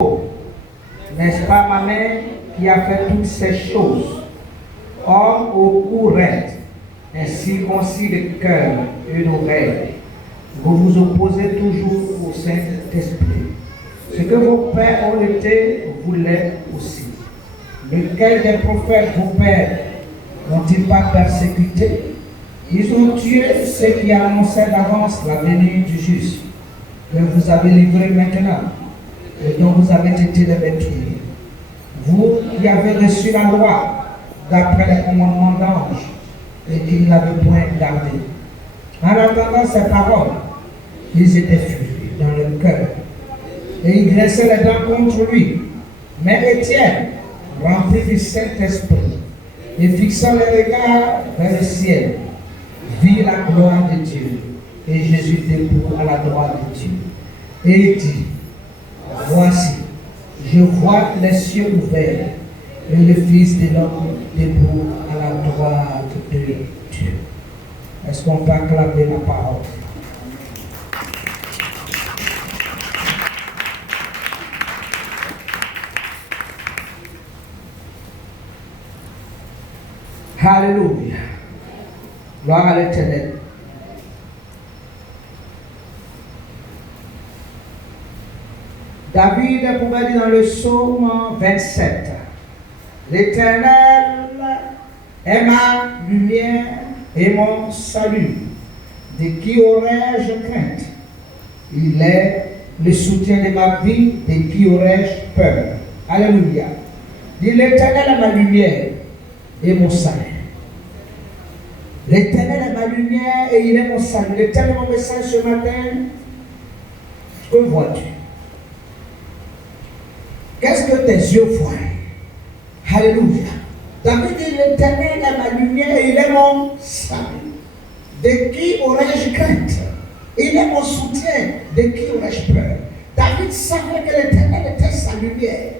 N'est-ce pas ma mère qui a fait toutes ces choses? Homme au cou raide, ainsi concis de cœur et d'oreille, vous vous opposez toujours au Saint-Esprit. Ce que vos pères ont été, vous l'êtes aussi. Lequel des prophètes, vos pères, n'ont-ils pas persécuté? Ils ont tué ceux qui annonçaient d'avance la venue du juste, que vous avez livré maintenant, et dont vous avez été les meurtriers. Vous qui avez reçu la loi d'après les commandements d'ange, et qui ne l'avez point gardée. En entendant ces paroles, ils étaient furieux dans leur cœur, et ils graissaient les dents contre lui. Mais Étienne, rempli du Saint-Esprit, et fixant les regards vers le ciel, vit la gloire de Dieu, et Jésus debout à la droite de Dieu. Et il dit, voici, je vois les cieux ouverts, et le Fils de l'homme debout à la droite de Dieu. Est-ce qu'on peut acclamer la parole? Alléluia. Gloire à l'Éternel. David pouvait dire dans le psaume 27, l'Éternel est ma lumière et mon salut. De qui aurais-je crainte? Il est le soutien de ma vie, de qui aurais-je peur? Alléluia. Dit l'Éternel est ma lumière et mon salut. L'Éternel est ma lumière et il est mon salut. L'Éternel est mon message ce matin. Que vois-tu? Qu'est-ce que tes yeux voient? Alléluia. David dit l'Éternel est ma lumière et il est mon salut. De qui aurais-je crainte? Il est mon soutien. De qui aurais-je peur? David savait que l'Éternel était sa lumière.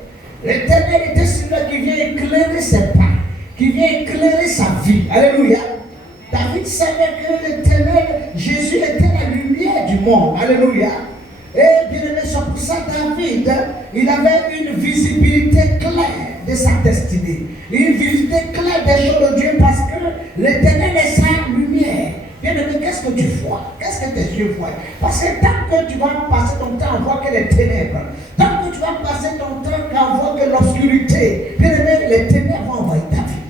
L'Éternel était celui qui vient éclairer ses pas, qui vient éclairer sa vie. Alléluia. David savait que l'Éternel, Jésus était la lumière du monde. Alléluia. Et bien aimé, c'est pour ça David, il avait une visibilité claire de sa destinée. Une visibilité claire des choses de Dieu parce que l'Éternel est sa lumière. Bien aimé, qu'est-ce que tu vois? Qu'est-ce que tes yeux voient? Parce que tant que tu vas passer ton temps à voir que les ténèbres, tant que tu vas passer ton temps à voir que l'obscurité, bien aimé, les ténèbres vont envahir ta vie.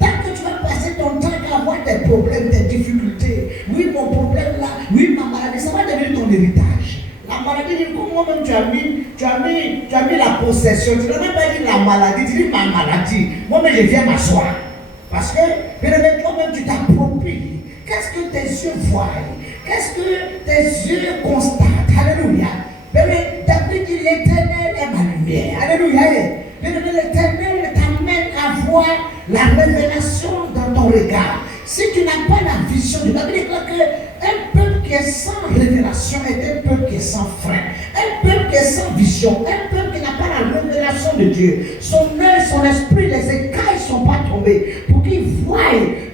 Tant que tu vas passer ton temps à avoir des problèmes, des difficultés, oui, mon problème là, oui, ma maladie, ça va devenir ton héritage. La maladie, moi-même, tu as mis la possession. Tu n'as même pas dit la maladie, tu dis ma maladie. Moi-même, je viens m'asseoir. Parce que, bien aimé, toi-même, tu t'appropries. Qu'est-ce que tes yeux voient? Qu'est-ce que tes yeux constatent? Alléluia. Bien aimé, David dit l'Éternel est ma lumière. Alléluia. Bien aimé, l'Éternel t'amène à voir la révélation dans ton regard. Si tu n'as pas la vision de David, dit qu'un peuple qui est sans révélation est un peuple qui est sans frein. Un peuple qui est sans vision. Un peuple qui n'a pas la révélation de Dieu. Son œil, son esprit, les écailles ne sont pas tombés. Pour qu'ils voient,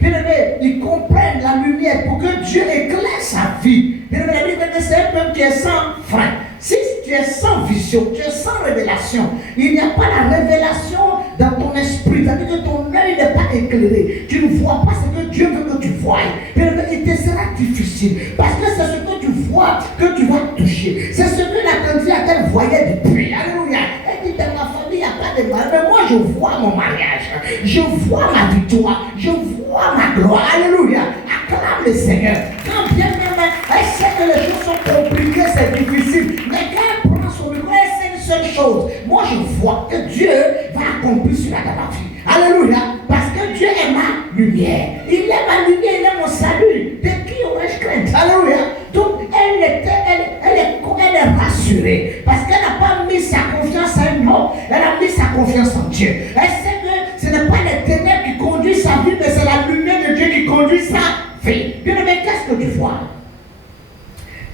bien aimé, ils comprennent la lumière. Pour que Dieu éclaire sa vie. Bien aimé, la Bible dit que c'est un peuple qui est sans frein. Si tu es sans vision, tu es sans révélation, il n'y a pas la révélation dans ton esprit. C'est-à-dire que ton œil n'est pas éclairé. Tu ne vois pas ce que Dieu veut que tu voies. Il te sera difficile. Parce que c'est ce que tu vois que tu vas toucher. C'est ce que la candidature voyait depuis. Alléluia. Elle dit dans ma famille, il n'y a pas de mal. Mais moi, je vois mon mariage. Je vois ma victoire. Je vois ma gloire. Alléluia. Acclame le Seigneur. Quand bien même, elle sait que les choses sont compliquées, c'est difficile. Mais quand elle prend son micro, elle sait une seule chose. Moi, je vois que Dieu va accomplir cela dans ma vie. Alléluia. Parce que Dieu est ma lumière. Il est ma lumière, il est mon salut. De qui aurais-je crainte? Alléluia. Donc, elle est rassurée. Parce qu'elle n'a pas mis sa confiance à un homme. Elle a mis sa confiance en Dieu. Elle sait que ce n'est pas les ténèbres qui conduisent sa vie, mais c'est la lumière de Dieu qui conduit sa vie. Bien aimé, qu'est-ce que tu vois?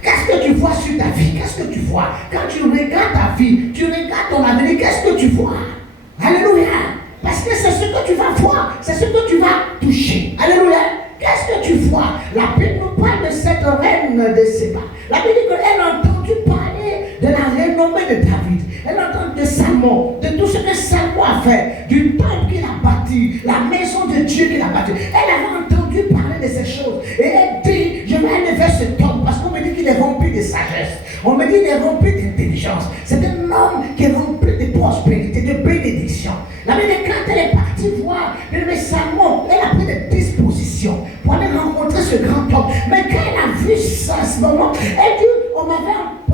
Qu'est-ce que tu vois sur ta vie? Qu'est-ce que tu vois? Quand tu regardes ta vie, tu regardes ton avenir, qu'est-ce que tu vois? Alléluia. Parce que c'est ce que tu vas voir, c'est ce que tu vas toucher. Alléluia. Qu'est-ce que tu vois? La Bible nous parle de cette reine de Séba. La Bible dit qu'elle a entendu parler de la renommée de David. Elle a entendu fait, du temple qu'il a bâti, la maison de Dieu qu'il a bâti. Elle avait entendu parler de ces choses. Et elle dit, je vais aller vers cet homme parce qu'on me dit qu'il est rempli de sagesse. On me dit qu'il est rempli d'intelligence. C'est un homme qui est rempli de prospérité, de bénédiction. La Bible, quand elle est partie voir le Salomon, elle a pris des dispositions pour aller rencontrer ce grand homme. Mais quand elle a vu ça à ce moment, elle dit,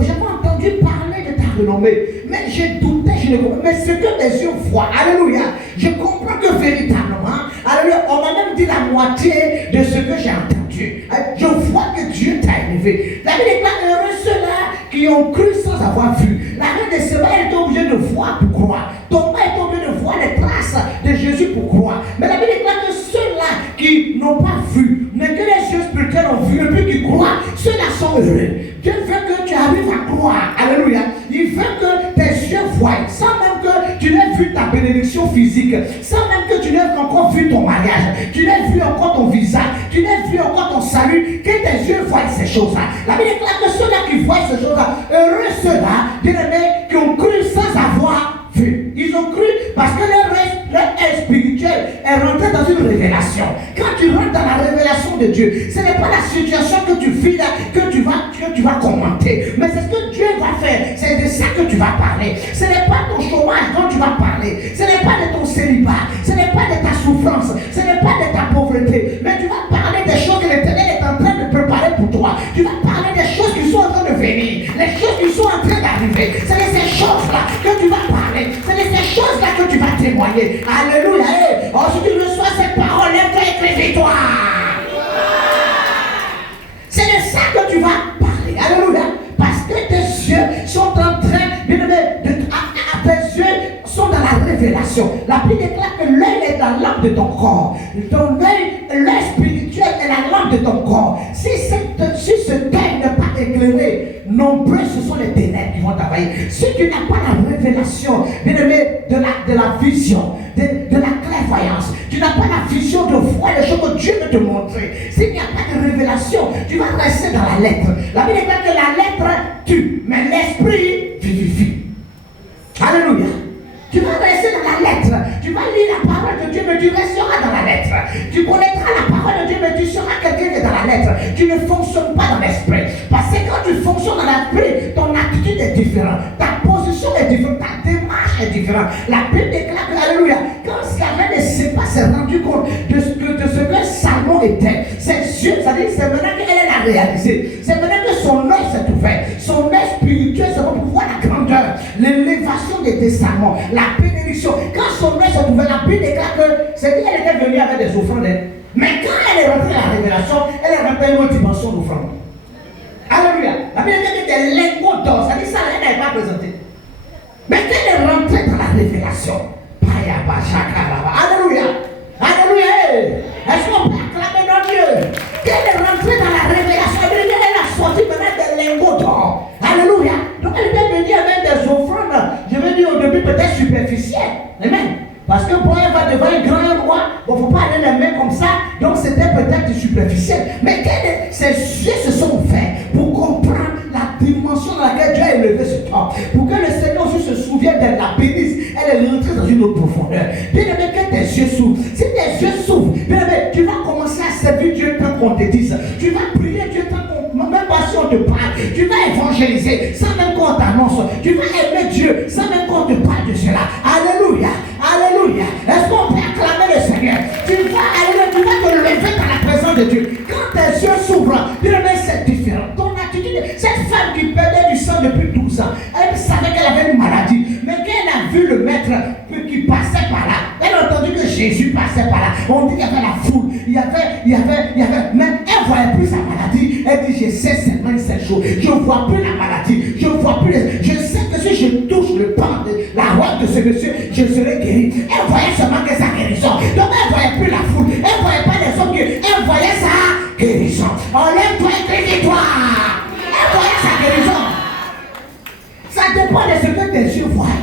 j'avais entendu parler de ta renommée, mais j'ai douté, je ne comprends pas. Mais ce que mes yeux voient, alléluia, je comprends que véritablement, alléluia, on m'a même dit la moitié de ce que j'ai entendu. Je vois que Dieu t'a élevé. La Bible déclare, heureux ceux-là qui ont cru sans avoir vu. La reine de Séba, elle était obligée de voir pour croire. Thomas est obligé de voir les traces de Jésus pour croire. Mais la Bible déclare que ceux-là qui n'ont pas vu, mais que les yeux spirituels ont vu, et puis qui croient, ceux-là sont heureux. Dieu veut que tu arrives à croire. Alléluia. Il veut que tes yeux voient, sans même que tu n'aies vu ta bénédiction physique, sans même que tu n'aies encore vu ton mariage, tu n'aies vu encore ton visage, tu n'aies vu encore ton salut, que tes yeux voient ces choses-là. La Bible déclare que ceux-là qui voient ces choses-là, heureux ceux-là, bien-aimés, qui ont cru sans avoir vu. Ils ont cru parce que leur être spirituel est rentré dans une révélation. Quand tu rentres dans la révélation de Dieu, ce n'est pas la situation que tu vis là que tu vas commenter, mais c'est ce que Dieu va faire. C'est de ça que tu vas parler. Ce n'est pas ton chômage dont tu vas parler. Ce n'est pas de ton célibat. Ce n'est pas de ta souffrance. Ce n'est pas de ta pauvreté. Mais tu vas parler des choses que l'Éternel est en train de préparer pour toi. Tu vas parler des choses qui sont en train de venir. Les choses qui sont en train d'arriver. C'est de ces choses-là que tu vas parler. C'est de ces choses-là que tu vas témoigner. Alléluia. Hey. Oh, si tu reçois cette parole, lève-toi et crie-toi. C'est de ça que tu vas parler. Alléluia. Parce que tes yeux sont en train tes yeux sont dans la révélation. La Bible déclare que l'œil est la lampe de ton corps. Ton l'œil spirituel est la lampe de ton corps. Si ce œil n'est pas éclairé, nombreux ce sont les ténèbres qui vont travailler. Si tu n'as pas la révélation, bien-aimé, de la vision, de la clairvoyance, tu n'as pas la vision de voir les choses que Dieu veut te montrer. S'il n'y a pas de révélation, tu vas rester dans la lettre. La Bible déclare que la lettre tue, mais l'esprit vivifie. Alléluia. Tu vas rester dans la lettre. Tu vas lire la parole de Dieu, mais tu resteras dans la lettre. Tu connaîtras la parole de Dieu, mais tu seras quelqu'un qui est dans la lettre. Tu ne fonctionnes pas dans l'esprit. Parce que quand tu fonctionnes dans l'esprit, ton attitude est différente. Ta position est différente. Ta démarche est différente. La Bible déclare que, alléluia, quand la reine de Séba s'est rendu compte de ce que Salomon était, ses yeux, c'est-à-dire c'est maintenant qu'elle l'a réalisé. C'est maintenant que son œil s'est ouvert. Son œil spirituel, c'est pour voir la grandeur, l'élévation des Salomon, la bénédiction. Quand son œil s'est ouvert, la Bible déclare que c'est qu'elle était venue avec des offrandes. Mais quand elle est rentrée dans la révélation, elle est rentrée dans une autre dimension d'offrande. Alléluia. La Bible dit que des lingots d'or, ça dit ça, elle n'est pas présentée. Mais quand elle est rentrée dans la révélation, alléluia. Alléluia. Est-ce qu'on peut acclamer notre Dieu? Quand elle est rentrée dans la révélation, elle a sorti maintenant des lingots d'or. Alléluia. Donc elle était venue avec des offrandes, je vais dire au début peut-être superficielles. Amen. Parce que pour elle va devant un grand roi, bon, il ne faut pas aller les mains comme ça, donc c'était peut-être superficiel. Mais ses yeux se sont ouverts pour comprendre la dimension dans laquelle Dieu a élevé ce temps. Pour que le Seigneur aussi se souvienne d'elle, la bénisse, elle est rentrée dans une autre profondeur. Bien aimé, que tes yeux s'ouvrent. Si tes yeux s'ouvrent, bien aimé, tu vas commencer à servir Dieu tant qu'on te dise. Tu vas prier Dieu tant qu'on, même pas si on te parle. Tu vas évangéliser sans même qu'on t'annonce. Tu vas aimer Dieu sans même qu'on te parle de cela. Alléluia. Alléluia. Est-ce qu'on peut acclamer le Seigneur? Tu vas te lever dans la présence de Dieu. Quand tes yeux s'ouvrent, bien aimé, c'est différent. Ton attitude, cette femme qui perdait du sang depuis 12 ans, elle savait qu'elle avait une maladie. Mais quand elle a vu le maître qui passait par là, elle a entendu que Jésus passait par là. On dit qu'il y avait la foule, il y avait, mais elle ne voyait plus sa maladie. Elle dit, je sais seulement une seule chose, je ne vois plus la maladie, je ne vois plus, je sais que si je touche le pan de la robe de ce monsieur, je serai guéri. Elle voyait seulement que sa guérison. Donc elle ne voyait plus la foule, elle ne voyait pas les hommes, elle voyait sa guérison. Enlève-toi et guéris-toi. Elle voyait sa guérison. Ça dépend de ce que tes yeux voient.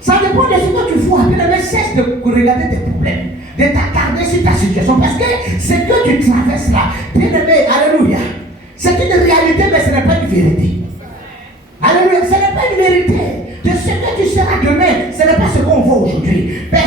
Ça dépend de ce que tu vois. Mais cesse de regarder tes problèmes, de t'attarder sur ta situation. Parce que ce que tu traverses là, bien aimé, alléluia, c'est une réalité, mais ce n'est pas une vérité. Alléluia, ce n'est pas une vérité. de ce que tu seras demain, ce n'est pas ce qu'on voit aujourd'hui. Mais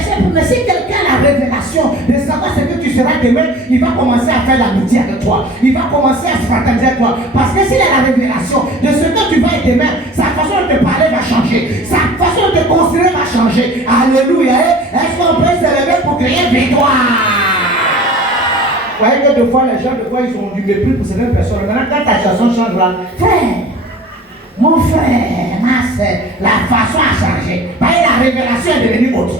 si quelqu'un a la révélation de savoir ce que tu seras demain, il va commencer à faire l'amitié avec toi. Il va commencer à se fraterniser avec toi. Parce que s'il a la révélation de ce que tu vas être demain, sa façon de te parler va changer. Sa façon de te considérer va changer. Alléluia. Est-ce qu'on peut se lever pour crier victoire? Vous voyez que deux fois les gens, de quoi ils ont du mépris pour certaines personnes. Maintenant, quand ta situation changera, frère, mon frère, ma soeur, la façon a changé. La révélation est devenue autre.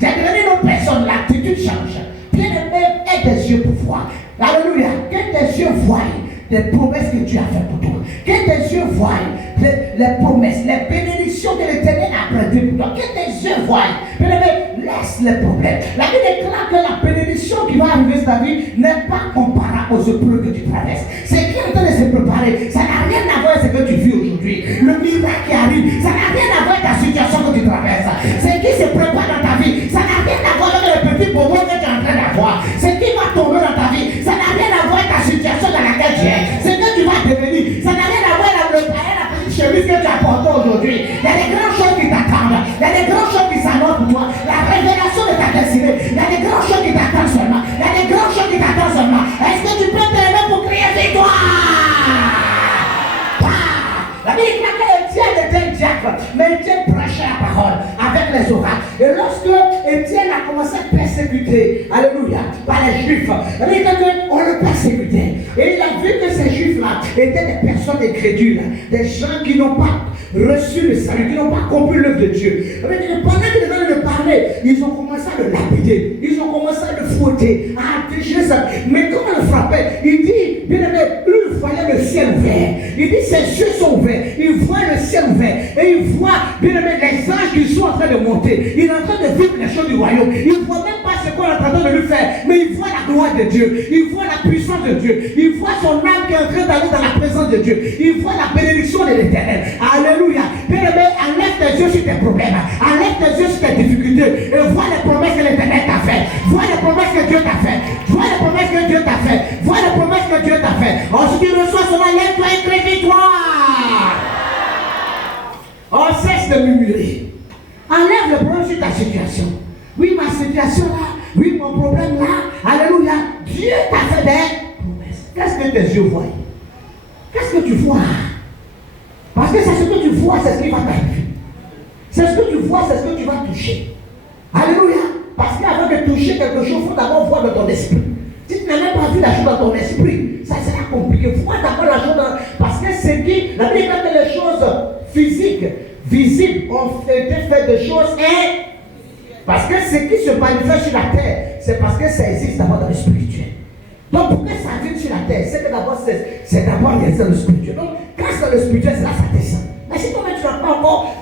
Tu es devenu une autre personne, l'attitude change. Bien-aimé, aie tes yeux pour voir. Alléluia. Que tes yeux voient les promesses que Dieu a faites pour toi. Que tes yeux voient les promesses, les bénédictions que l'Éternel a prêtées pour toi. Que tes yeux voient. Bien-aimé, laisse les problèmes. La Bible déclare que la bénédiction qui va arriver dans ta vie n'est pas comparable aux épreuves que tu traverses. C'est qui est en train de se préparer. Ça n'a rien à voir avec ce que tu vis aujourd'hui. Le miracle qui arrive, ça n'a rien à voir avec ta situation que tu traverses. C'est qui se prépare dans ta vie. Ça n'a rien à voir avec le petit bonbon que tu es en train d'avoir. C'est qui va tomber dans ta vie. Ça n'a rien à voir avec ta situation dans laquelle tu es. C'est que tu vas devenir. Ça n'a rien à voir avec le païen, la petite chemise que tu as portée aujourd'hui. Il y a des grandes choses qui t'attendent. Il y a des grandes choses qui s'annoncent pour toi. La révélation de ta destinée. Il y a des grandes choses qui t'attendent seulement. Il y a des grandes choses qui t'attendent seulement. Est-ce que tu peux te lever pour crier victoire? La Bible dit que Étienne était un diacre, mais Étienne prêchait la parole avec les oracles. Et lorsque Étienne a commencé à persécuter, alléluia, par les Juifs, la Bible dit qu'on le persécutait. Et il a vu que ces Juifs-là étaient des personnes incrédules, des gens qui n'ont pas reçu le salut, qui n'ont pas compris l'œuvre de Dieu. Pendant que les gens le parlaient, ils ont commencé à le lapider, ils ont commencé à le fouetter, à déchirer ça. Mais quand on le frappait, il dit, bien aimé, lui, il voyait le ciel ouvert. Il dit, ses yeux sont ouverts, il voit le ciel ouvert. Et il voit, bien aimé, les anges qui sont en train de monter. Il est en train de vivre les choses du royaume. Il ne voit même pas ce qu'on est en train de lui faire, mais il voit la gloire de Dieu, il voit la puissance de Dieu, il voit son âme qui est en train d'aller dans la présence de Dieu, il voit la bénédiction de l'Éternel. Alléluia. Bien aimé, enlève tes yeux sur tes problèmes, enlève tes yeux sur tes difficultés et vois les promesses que l'Éternel t'a fait. Vois les promesses que Dieu t'a fait. Vois les promesses que Dieu t'a fait. Vois les promesses que Dieu t'a fait. Ensuite, tu reçois cela, lève-toi et crie victoire. On cesse de murmurer. Enlève le problème sur ta situation. Oui, ma situation là. Oui, mon problème là. Alléluia. Dieu t'a fait des promesses. Qu'est-ce que tes yeux voient? Qu'est-ce que tu vois? Parce que c'est ce que tu vois, c'est ce qui va t'arriver. C'est ce que tu vois, c'est ce que tu vas toucher. Alléluia. Parce qu'avant de toucher quelque chose, il faut d'abord voir dans ton esprit. Si tu n'as même pas vu la chose dans ton esprit, ça sera compliqué. Vois d'abord la chose dans... Parce que c'est qui, la Bible dit que les choses physiques, visibles, ont été faites de choses parce que ce qui se manifeste sur la terre, c'est parce que ça existe d'abord dans le spirituel. Donc pour que ça vienne sur la terre, c'est que d'abord c'est d'abord dans le spirituel. Donc quand c'est dans le spirituel, c'est là que ça descend. Mais si toi-même tu n'as pas encore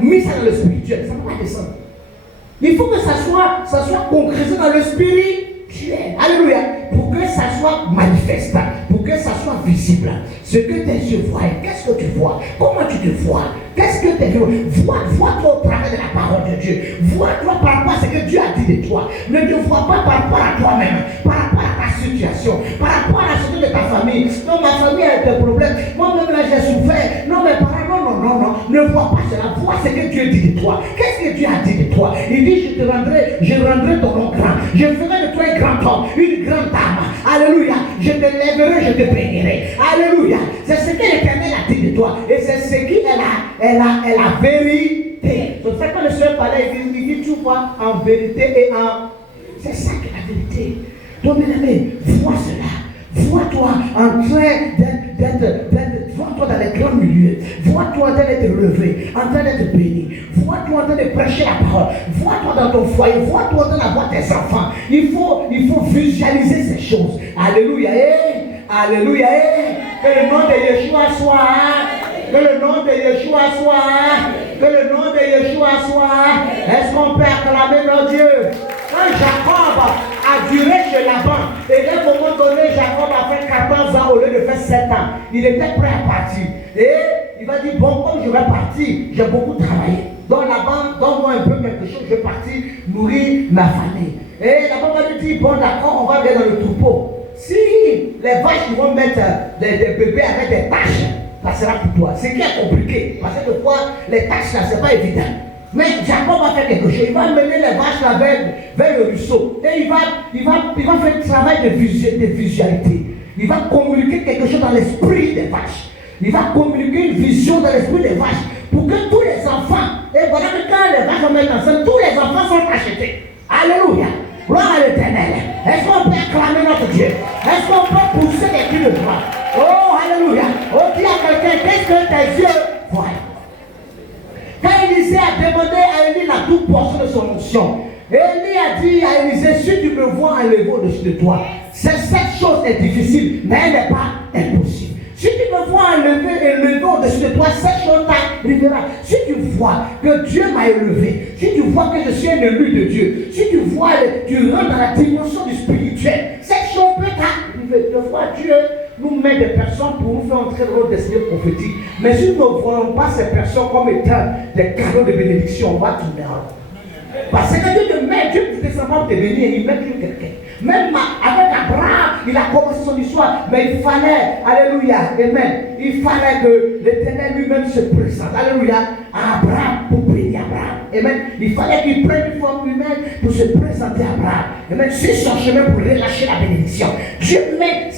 mis ça dans le spirituel, ça ne va pas descendre. Il faut que ça soit concrétisé dans le spirituel. Alléluia. Pour que ça soit manifeste, pour que ça soit visible. Ce que tes yeux voient, qu'est-ce que tu vois? Comment tu te vois? Qu'est-ce que tes yeux voient? Vois-toi au travers de la parole de Dieu. Vois-toi par rapport à ce que Dieu a dit de toi. Ne te vois pas par rapport à toi-même, par rapport à ta situation, par rapport à la situation de ta famille. Non, ma famille a des problèmes. Moi-même là j'ai souffert. Non, mes parents, non. Ne vois pas cela. Vois ce que Dieu dit de toi. Qu'est-ce que Dieu a dit de toi? Il dit, je rendrai ton nom grand. Je ferai de toi un grand homme, une grande dame. Alléluia. Je te lèverai, je te bénirai. Alléluia. C'est ce que l'Éternel a dit de toi. Et c'est ce qui est la vérité. C'est ça que le Seigneur parlait. Il dit, tu vois, en vérité et en... C'est ça qui est la vérité. Donc, bien aimé, vois cela. Vois-toi en train d'être, vois-toi dans les grands milieux. Vois-toi en train d'être relevé, en train d'être béni. Vois-toi en train de prêcher la parole. Vois-toi dans ton foyer. Vois-toi en train d'avoir tes enfants. Il faut visualiser ces choses. Alléluia. Alléluia. Que le nom de Yeshua soit. Que le nom de Yeshua soit. Que le nom de Yeshua soit. Est-ce qu'on peut acclamer notre Dieu? Quand Jacob a duré chez Laban, et à un moment donné, Jacob a fait 14 ans au lieu de faire 7 ans. Il était prêt à partir. Et il va dire, bon, comme je vais partir, j'ai beaucoup travaillé. Donc Laban, donne-moi un peu quelque chose, je vais partir nourrir ma famille. Et Laban va lui dire, bon d'accord, on va aller dans le troupeau. Si les vaches vont mettre des bébés avec des taches, ça sera pour toi. Ce qui est compliqué, parce que des fois, les tâches là, ce n'est pas évident. Mais Jacob va faire quelque chose. Il va mener les vaches là vers le ruisseau. Et il va faire un travail de visualité. Il va communiquer quelque chose dans l'esprit des vaches. Il va communiquer une vision dans l'esprit des vaches. Pour que tous les enfants, et voilà que quand les vaches vont mettre ensemble, tous les enfants sont achetés. Alléluia. Gloire à l'Éternel. Est-ce qu'on peut acclamer notre Dieu? Est-ce qu'on peut pousser les cris de joie? Oh, alléluia. On dit à quelqu'un, qu'est-ce que tes yeux voient? Quand Élisée a demandé à Élie la double portion de son onction, Élie a dit à Élisée, si tu me vois enlever au-dessus de toi, cette chose est difficile, mais elle n'est pas impossible. Si tu me vois élevé au-dessus de toi, cette chose t'arrivera. Si tu vois que Dieu m'a élevé, si tu vois que je suis un élu de Dieu, si tu vois, tu rentres dans la dimension du spirituel, cette chose peut t'arriver. Des fois, Dieu nous met des personnes pour nous faire entrer dans notre destinée prophétique. Mais si nous ne voyons pas ces personnes comme étant des cadeaux de bénédiction, on va tourner en rond. Parce que Dieu te met, Dieu ne descend pas pour te bénir, il met quelqu'un. Même avec Abraham, il a commencé son histoire, mais il fallait, alléluia, amen, il fallait que l'Éternel lui-même se présente, alléluia, à Abraham pour bénir Abraham, amen. Il fallait qu'il prenne une forme humaine pour se présenter à Abraham, amen, sur son chemin pour relâcher la bénédiction. Si Dieu met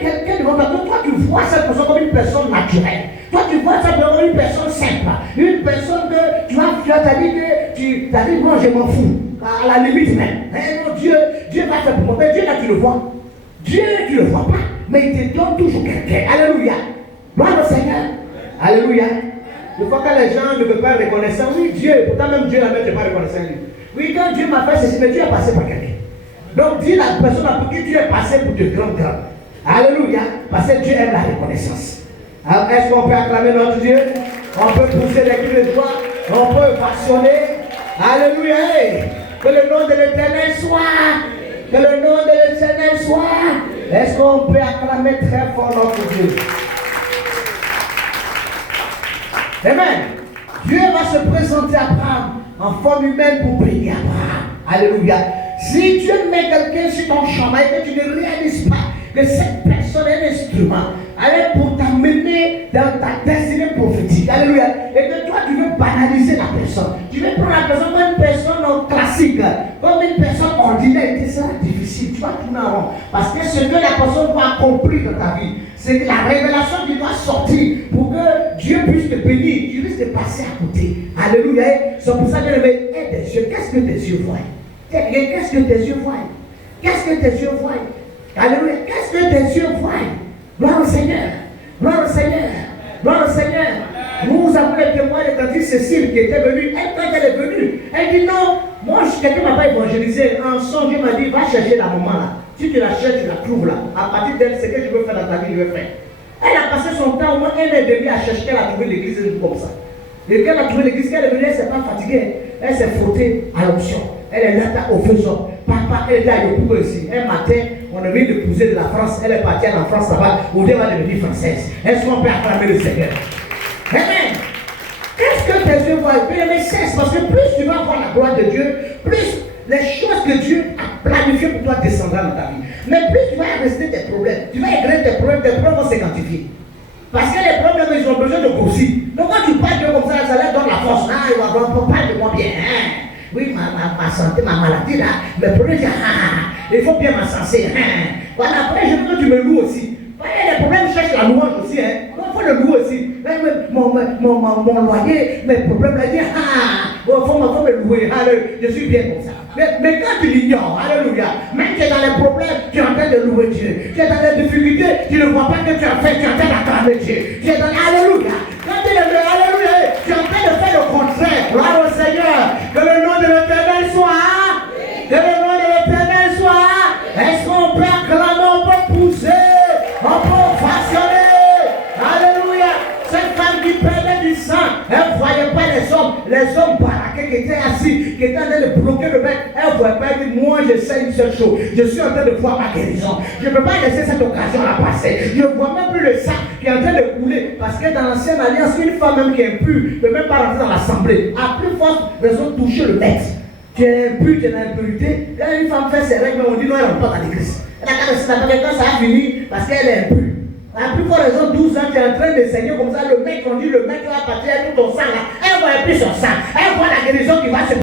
quelqu'un devant toi, toi tu vois cette personne comme une personne naturelle. Toi, tu vois ça comme une personne simple. Une personne que tu as dit que tu as dit, moi je m'en fous. À la limite même. Non, Dieu va faire pour moi. Mais Dieu là, tu le vois. Dieu, tu ne le vois pas. Mais il te donne toujours quelqu'un. Alléluia. Gloire au Seigneur. Alléluia. Des fois quand les gens ne veulent pas reconnaître, oui, Dieu, pourtant même Dieu là-même n'est pas reconnaissant lui. Oui, quand Dieu m'a fait ceci, mais Dieu est passé par quelqu'un. Donc dis la personne pour qui Dieu est passé pour de grands. Alléluia. Parce que Dieu aime la reconnaissance. Alors, est-ce qu'on peut acclamer notre Dieu? On peut pousser des cris de joie. On peut passionner. Alléluia. Que le nom de l'Éternel soit. Que le nom de l'Éternel soit. Est-ce qu'on peut acclamer très fort notre Dieu? Amen. Dieu va se présenter à Abraham en forme humaine pour bénir Abraham. Alléluia. Si Dieu met quelqu'un sur ton chemin et que tu ne réalises pas que cette personne est un instrument, elle est pour t'amener dans ta destinée prophétique. Alléluia. Et que toi, tu veux banaliser la personne. Tu veux prendre la personne comme une personne classique, comme une personne ordinaire. Et ça sera difficile. Tu vas tourner en rond. Parce que ce que la personne va accomplir dans ta vie, c'est que la révélation qui doit sortir pour que Dieu puisse te bénir. Tu risques de passer à côté. Alléluia. C'est pour ça que je vais aider tes yeux. Qu'est-ce que tes yeux voient? Qu'est-ce que tes yeux voient? Qu'est-ce que tes yeux voient? Alléluia. Qu'est-ce que tes yeux voient? Gloire au Seigneur. Gloire au Seigneur. Gloire au Seigneur. Nous avons le témoin de tante Cécile qui était venue. Quand elle est venue, elle dit non. Moi, quelqu'un ne m'a pas évangélisé. En son, Dieu m'a dit va chercher la maman là. Si tu la cherches, tu la trouves là. À partir d'elle, ce que je veux faire dans ta vie, je vais faire. Elle a passé son temps au moins 1 an et demi à chercher qu'elle a trouvé l'église comme ça. Et quand elle a trouvé l'église, qu'elle est venue, elle ne s'est pas fatiguée. Elle s'est frottée à l'option. Elle est là au faisant. Papa, elle est là, il y a ici. Un matin, on a venu d'épouser de la France. Elle est partie en France là-bas. Au début, elle va devenir française. Est-ce qu'on peut acclamer le Seigneur? Amen. Qu'est-ce que tes yeux voient? Mais cesse, parce que plus tu vas voir la gloire de Dieu, plus les choses que Dieu a planifiées pour toi descendront dans ta vie. Mais plus tu vas rester tes problèmes, tu vas régler tes problèmes vont se quantifier. Parce que les problèmes, ils ont besoin de grossir. Donc quand tu parles de comme ça leur donne la force. Ah, il va parler de moi bien. Hein? Oui, ma santé, ma maladie là, mes problèmes, il faut bien m'ascenser. Voilà, après je veux que tu me loues aussi. Voilà, les problèmes cherchent la louange aussi. Il faut le louer aussi. Mon loyer, mes problèmes là, il faut me louer. Je suis bien comme ça. Mais quand tu l'ignores, alléluia, même tu es dans les problèmes, tu es en train de louer Dieu. Tu es dans les difficultés, tu ne vois pas que tu as fait, tu es en train d'acclamer Dieu. Tu es dans alléluia. Quand tu es dans alléluia, tu es en train de faire le contraire. Gloire au Seigneur. Que le nom de l'Éternel soit. Que le nom de l'Éternel soit. Est-ce qu'on peut acclamer, on peut pousser, on peut façonner. Alléluia. Cette femme qui perdait du sang, elle ne voyait pas les hommes baraqués qui étaient assis, qui étaient en train de bloquer le mec. Elle ne voyait pas, elle dit, moi je sais une seule chose, je suis en train de voir ma guérison. Je ne peux pas laisser cette occasion là passer. Je ne vois même plus le sang qui est en train de couler. Parce que dans l'ancienne alliance, une femme même qui est impure ne peut même pas rentrer dans l'assemblée. À plus forte raison de toucher le maître. Tu es impur, tu es dans l'impurité. Quand une femme fait ses règles, on dit non, elle ne rentre pas dans l'église. Elle a quand ça a fini parce qu'elle est impure. À plus forte raison, 12 ans, tu es en train de saigner comme ça, le mec, on dit, le mec là, partir tout ton sang là, elle voit plus son sang, elle voit la guérison qui va se